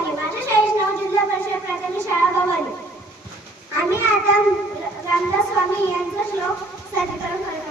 भवानी. माझ्या शाळेचे नाव जिल्हा परिषद प्राथमिक शाळा भवानी. आम्ही आता रामदास स्वामी यांचा श्लोक सादरीकरण करत